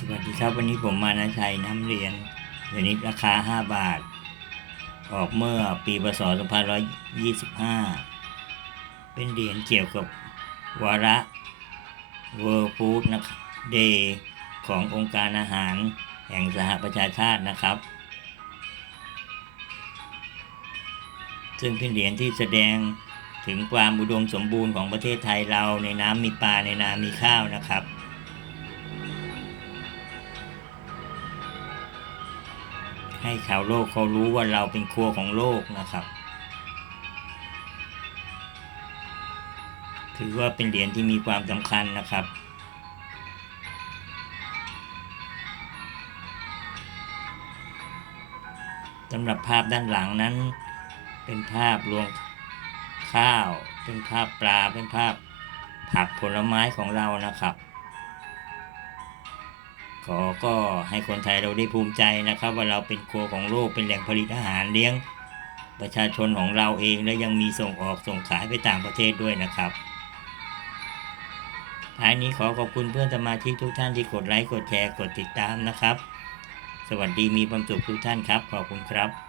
สวัสดีครับ วันนี้ผมมานะชัยน้ำเรียนเดี๋ยวนี้ราคา 5 บาท ออกเมื่อปีพศ2525 เป็นเหรียญเกี่ยวกับวาระ World Food นะครับ Day ขององค์การอาหารแห่งสหประชาชาตินะครับ ซึ่งเป็นเหรียญที่แสดงถึงความอุดมสมบูรณ์ของประเทศไทยเราในน้ำมีปลาในนามีข้าวนะครับ ให้ชาวโลกเขารู้ว่าเราเป็นครัวของโลกนะครับ ถือว่าเป็นเหรียญที่มีความสำคัญนะครับสำหรับภาพด้านหลังนั้น เป็นภาพรวงข้าว เป็นภาพปลา เป็นภาพผักผลไม้ของเรานะครับ ขอก็ให้คนไทยเราได้ภูมิใจนะครับ ว่าเราเป็นครัวของโลกเป็นแหล่งผลิตอาหารเลี้ยง ประชาชนของเราเองและยังมีส่งออกส่งขายไปต่างประเทศด้วยนะครับท้ายนี้ขอขอบคุณเพื่อนสมาชิกทุกท่านที่กดไลค์กดแชร์กดติดตามนะครับ สวัสดีมีความสุขทุกท่านครับ ขอบคุณครับ